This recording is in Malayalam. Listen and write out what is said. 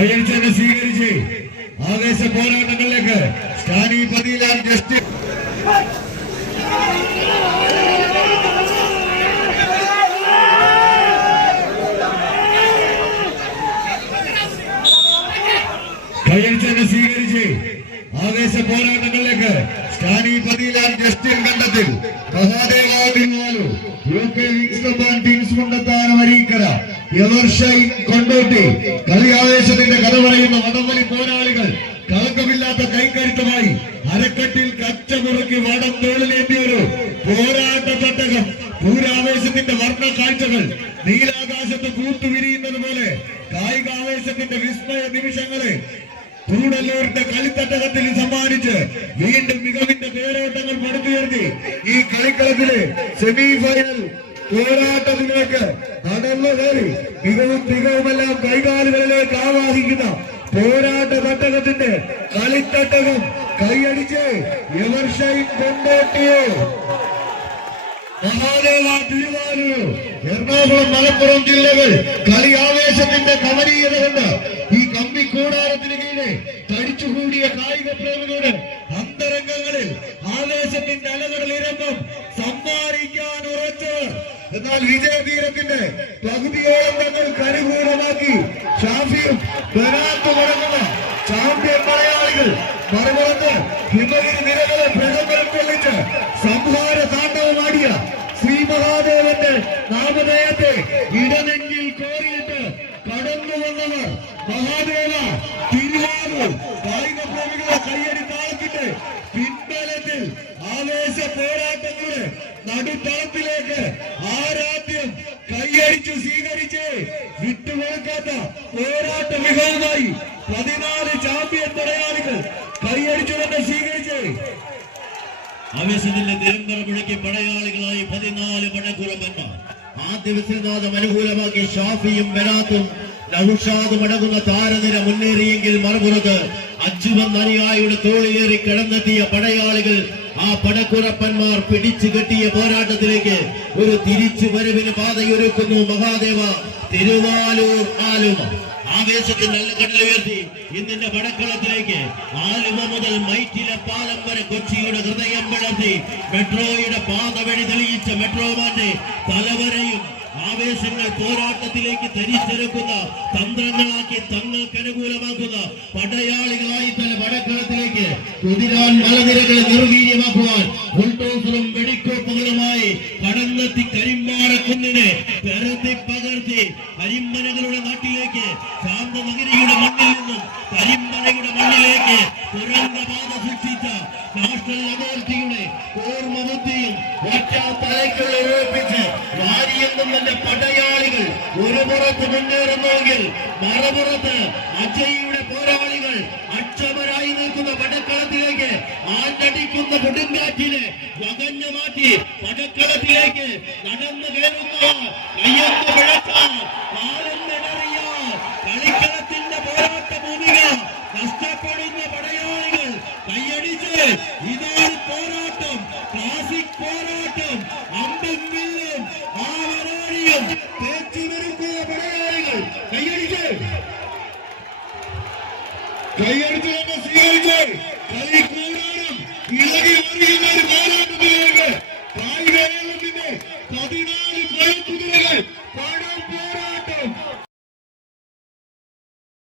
കയ്യടിച്ച് തന്നെ സ്വീകരിച്ച് ആവേശ പോരാട്ടങ്ങളിലേക്ക് സ്റ്റാനി പതിയിലാൻ ജസ്റ്റ് കയ്യടിച്ച് തന്നെ സ്വീകരിച്ച് ആവേശ പോരാട്ടങ്ങളിലേക്ക് സ്റ്റാനി പതിയിലാൻ ജസ്റ്റിൻ കണ്ടത്തിൽ മഹാദേവാദിമാലു U K വിങ്സ്റ്റബാൻ teams കൊണ്ടെത്താൻ Areekkara എവർഷൈ Kondotty. കളി ആവേശത്തിന്റെ കഥ പറയുന്ന. വടംവലി പോരാളികൾ കളങ്കമില്ലാത്ത കൈക്കരുത്തമായി അരക്കെട്ടിൽ കച്ച കച്ചമുറുക്കി വടം തോളിലേന്തിയൊരു പോരാട്ട തട്ടകം പൂരാവേശത്തിന്റെ വർണ കാഴ്ചകൾ നീലാകാശത്ത് കൂട്ടുവിരിയുന്നത് പോലെ കായികാവേശത്തിന്റെ വിസ്മയ നിമിഷങ്ങളെ കൂടല്ലൂരിന്റെ കളിത്തട്ടകത്തിൽ സമ്മാനിച്ച് വീണ്ടും മികവിന്റെ പേരോട്ടങ്ങൾ പടുത്തുയർത്തി ഈ കളിക്കളത്തിലെ സെമി ഫൈനൽ പോരാട്ടത്തിലേക്ക് കടന്നു കയറി മികവും മികവുമെല്ലാം കൈകാലുകളിലേക്ക് ആവാഹിക്കുന്ന പോരാട്ട തട്ടകത്തിന്റെ കളിത്തട്ടകം കൈയടിച്ച് എവർഷയും കൊണ്ടോട്ടിയോ? മഹാദേവ തിരുവാരൂർ എറണാകുളം മലപ്പുറം ജില്ലകൾ കളി ആവേശത്തിന്റെ കമനീയത കൊണ്ട് ഈ കമ്പി കൂടാരത്തിന് കീഴെ തടിച്ചുകൂടിയ കായിക പ്രേമികളുടെ അന്തരംഗങ്ങളിൽ ആവേശത്തിന്റെ അലകളിൽ ഇരമ്പം സമ്മാനിക്കാൻ ഉറച്ചവർ എന്നാൽ വിജയതീരത്തിന്റെ പകുതിയോളം തങ്ങൾ അനുകൂലമാക്കി ഷാഫിയും ബനാത്തും അടങ്ങുന്ന ചാമ്പ്യൻ മലയാളികൾ മറുപുറത്ത് ഹിമഗിരി നിരകളെ പ്രകമ്പനം കൊള്ളിച്ച് സംഹാര താണ്ഡവമാടിയ ശ്രീ മഹാദേവന്റെ നാമധേയത്തെ ഇടനെഞ്ചിൽ കോരിയിട്ട് കടന്നു വന്നവർ മഹാദേവ തിരുവാറൂർ കായിക പ്രേമികളെ കയ്യടി താളത്തിന്റെ പിൻബലത്തിൽ ആവേശ പോരാട്ടങ്ങളുടെ നടുത്തളത്തിലേക്ക് ആരാധ്യം കൈയടിച്ചു സ്വീകരിച്ച് വിട്ടുകൊടുക്കാത്ത പോരാട്ട മികവുമായി പതിനാല് ചാമ്പ്യൻ പടയാളികൾ കൈയടിച്ചുകൊണ്ട് സ്വീകരിച്ച് ആവേശത്തിന്റെ നിരന്തര മുഴക്കി പടയാളികളായി പതിനാല് പടക്കുറമ്പന്മാർ ആദ്യ വിശ്വനാഥം അനുകൂലമാക്കി ഷാഫിയും ബെനാത്തും നൌഷാദ് മടങ്ങുന്ന താരനിര മുന്നേറിയെങ്കിൽ മറുപുറത്ത് അച്ചുവൻ അനുയായിയുടെ തോളിലേറി കിടന്നെത്തിയ പടയാളികൾ ആ പടക്കുറപ്പന്മാർ പിടിച്ചു കെട്ടിയ പോരാട്ടത്തിലേക്ക് ഒരു തിരിച്ചു വരവിന് പാതയൊരുക്കുന്നു മഹാദേവ. തിരുവാലൂർ ആലുമ ആവേശത്തിന്റെ ഉയർത്തി. ഇന്നിന്റെ വടക്കളത്തിലേക്ക് ആലുവ മുതൽ മൈറ്റിലെ പാലം വരെ കൊച്ചിയുടെ ഹൃദയം പിളർത്തി മെട്രോയുടെ പാത വഴി തെളിയിച്ച മെട്രോമാന്റെ തലവരെയും ആവേശങ്ങൾ പോരാട്ടത്തിലേക്ക് ധരിച്ചെടുക്കുന്ന തന്ത്രങ്ങളാക്കി തങ്ങൾക്ക് അനുകൂലമാക്കുന്ന പടയാളികളായി കുതിരാൻ മലനിരകളെ നിർവീര്യമാക്കുവാൻ ബുൾഡോസറും വെടിക്കോപ്പുകളുമായി കടന്നെത്തി കരിമ്പാറക്കുന്നിനെ പെറുതി പകർത്തി കരിമ്പനകളുടെ നാട്ടിലേക്ക് ശാന്തനഗരിയുടെ മണ്ണിൽ നിന്നും കരിമ്പനയുടെ മണ്ണിലേക്ക് തുരങ്കപാത സൃഷ്ടിച്ച നാഷണൽ അതോറിറ്റിയുടെ ഓർമ്മ ബുദ്ധിയും ഒറ്റാത്തലയ്ക്കുള്ള ഉറപ്പിച്ച് വാരിയെന്നും തന്നെ പടയാളികൾ ഒരു പുറത്ത് മുന്നേറുന്നുവെങ്കിൽ മറുപുറത്ത് അജയ്യുടെ പോരാളികൾ നിൽക്കുന്ന പടക്കളത്തിലേക്ക് ആണ്ടടിക്കുന്ന കൊടുങ്കാറ്റിനെ വകഞ്ഞു മാറ്റി പടക്കളത്തിലേക്ക് നടന്നു കയറുന്ന കയ്യത്ത് പിഴച്ച കാലെന്നിടറിയ കളിക്കളത്തിന്റെ പോരാട്ട ഭൂമിക നഷ്ടപ്പെടുന്ന പടയാളികൾ കൈയടിച്ച് ഇതാണ് പോരാട്ടം. ക്ലാസിക് പോരാട്ടം. അമ്പും വില്ലും ആവനാഴിയും തേച്ചു കൈയടിച്ച് കൈയടിച്ചു തന്നെ സ്വീകരിച്ച്